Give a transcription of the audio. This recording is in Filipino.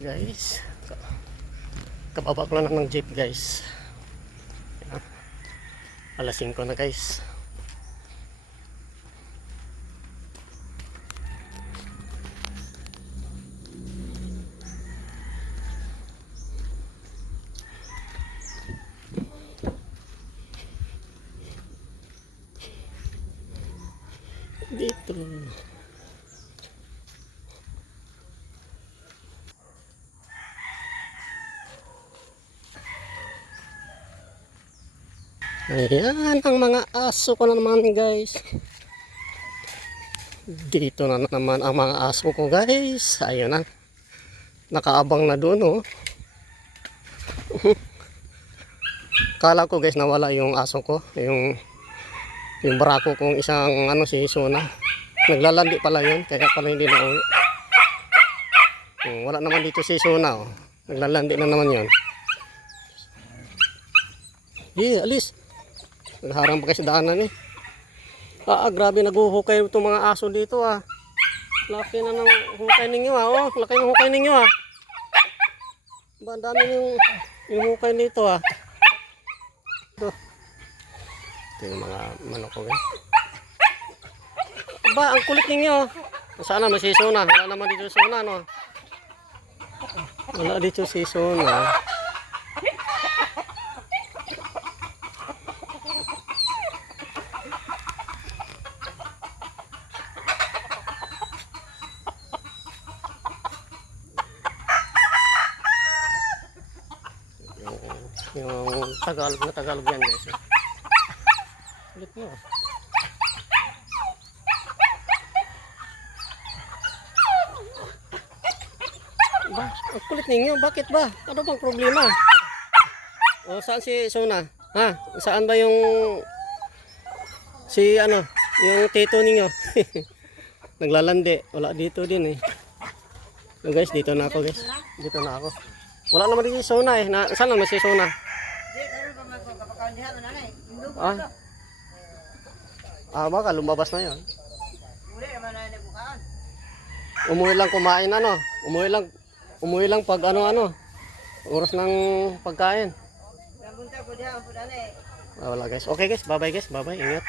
Guys, kababa ko lang ng jeep guys. Ayan. Alas 5 na guys. Dito. Ayan ang mga aso ko na naman guys. Dito na naman ang mga aso ko guys. Ayun na. Nakaabang na doon oh. Kala ko guys nawala yung aso ko. Yung barako kong isang si Sona. Naglalandi pala yun. Kaya pala hindi na uwi. Wala naman dito si Sona oh. Naglalandi na naman yun. Alis. Nagharang pa kayo sa daanan eh. Grabe naguhukay itong mga aso dito ah. Laki na ng hukay ninyo ah. Oh, laki ng hukay ninyo ah. Ba, dami yung hukay dito ah. Ito yung mga manok ko guys. Ba, ang kulit ninyo. Sana may si Sona. Wala naman dito si Sona no. Wala dito si Sona. Yung Tagalog yan guys. Ulit nyo. Ba, ang kulit ninyo. Bakit ba? Ano bang problema? O, saan si Sona? Ha? Saan ba yung yung tito ninyo? Naglalandi. Wala dito din eh. So guys, dito na ako guys. Dito na ako. Wala naman dito si Sona eh. Saan naman si Sona? Baka lumabas na yun. Umuwi lang kumain Umuwi lang pag oras ng pagkain. Wala guys. Okay guys, bye bye guys. Bye bye. Ingat.